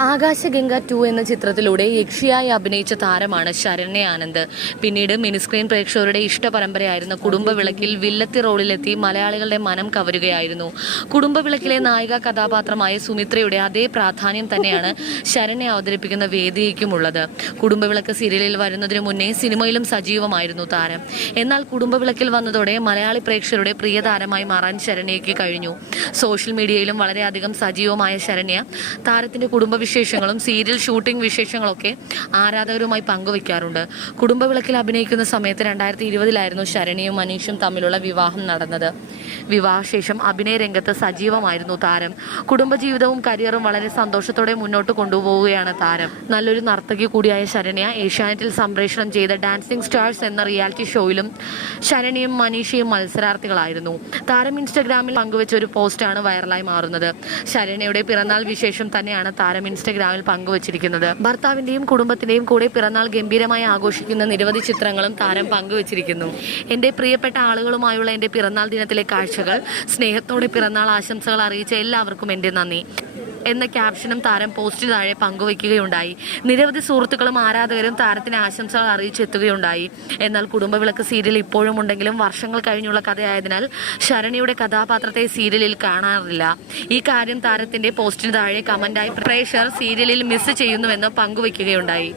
Akashganga to എന്ന ചിത്രത്തിലൂടെ യക്ഷിയായി അഭിനയിച്ച താരമാണ് ശരണ്യ ആനന്ദ്. പിന്നീട് മിനിസ്ക്രീൻ പ്രേക്ഷകരുടെ ഇഷ്ടപരമ്പരയായിരുന്ന കുടുംബവിളക്കിൽ വില്ലത്തി റോളിലെത്തി മലയാളികളുടെ മനം കവരുകയായിരുന്നു. കുടുംബവിളക്കിലെ നായിക കഥാപാത്രമായ സുമിത്രയുടെ അതേ പ്രാധാന്യം തന്നെയാണ് ശരണ്യ അവതരിപ്പിക്കുന്ന വേദിക്കുമുള്ളത് കുടുംബവിളക്ക് സീരിയലിൽ വരുന്നതിനു മുന്നേ സിനിമയിലും സജീവമായിരുന്നു താരം. എന്നാൽ കുടുംബവിളക്കിൽ വന്നതോടെ മലയാളി പ്രേക്ഷകരുടെ പ്രിയ താരമായി മാറാൻ ശരണ്യയ്ക്ക് കഴിഞ്ഞു. സോഷ്യൽ മീഡിയയിലും വളരെയധികം സജീവമായ ശരണ്യ താരത്തിന്റെ കുടുംബവിശേഷങ്ങളും സീരിയൽ ഷൂട്ടിംഗ് വിശേഷങ്ങളൊക്കെ ആരാധകരുമായി പങ്കുവയ്ക്കാറുണ്ട്. കുടുംബവിളക്കിൽ അഭിനയിക്കുന്ന സമയത്ത് രണ്ടായിരത്തി ഇരുപതിലായിരുന്നു ശരണിയും മനീഷും തമ്മിലുള്ള വിവാഹം നടന്നത്. വിവാഹശേഷം അഭിനയ രംഗത്ത് സജീവമായിരുന്നു താരം. കുടുംബജീവിതവും കരിയറും വളരെ സന്തോഷത്തോടെ മുന്നോട്ട് കൊണ്ടുപോവുകയാണ് താരം. നല്ലൊരു നർത്തകി കൂടിയായ ശരണ്യ ഏഷ്യാനെറ്റിൽ സംപ്രേഷണം ചെയ്ത ഡാൻസിംഗ് സ്റ്റാർസ് എന്ന റിയാലിറ്റി ഷോയിലും ശരണിയും മനീഷയും മത്സരാർത്ഥികളായിരുന്നു. താരം ഇൻസ്റ്റഗ്രാമിൽ പങ്കുവെച്ച ഒരു പോസ്റ്റാണ് വൈറലായി മാറുന്നത്. ശരണ്യയുടെ പിറന്നാൾ വിശേഷം തന്നെയാണ് താരം ഇൻസ്റ്റഗ്രാമിൽ പങ്കുവച്ചിരിക്കുന്നത്. ഭർത്താവിന്റെയും കുടുംബത്തിന്റെയും കൂടെ പിറന്നാൾ ഗംഭീരമായി ആഘോഷിക്കുന്ന നിരവധി ചിത്രങ്ങളും താരം പങ്കുവച്ചിരിക്കുന്നു. എന്റെ പ്രിയപ്പെട്ട ആളുകളുമായുള്ള എന്റെ പിറന്നാൾ ദിനത്തിലെ കാഴ്ചകൾ സ്നേഹത്തോടെ പിറന്നാൾ ആശംസകൾ അറിയിച്ച എല്ലാവർക്കും എന്റെ നന്ദി. എന്ന ക്യാപ്ഷനും താരം പോസ്റ്റിന് താഴെ പങ്കുവയ്ക്കുകയുണ്ടായി. നിരവധി സുഹൃത്തുക്കളും ആരാധകരും താരത്തിന് ആശംസകൾ അറിയിച്ചെത്തുകയുണ്ടായി. എന്നാൽ കുടുംബവിളക്ക് സീരിയൽ ഇപ്പോഴും ഉണ്ടെങ്കിലും വർഷങ്ങൾ കഴിഞ്ഞുള്ള കഥയായതിനാൽ ശരണിയുടെ കഥാപാത്രത്തെ സീരിയലിൽ കാണാറില്ല. ഈ കാര്യം താരത്തിന്റെ പോസ്റ്റിന് താഴെ കമന്റായി പ്രേക്ഷകർ സീരിയലിൽ മിസ് ചെയ്യുന്നുവെന്ന് പങ്കുവയ്ക്കുകയുണ്ടായി.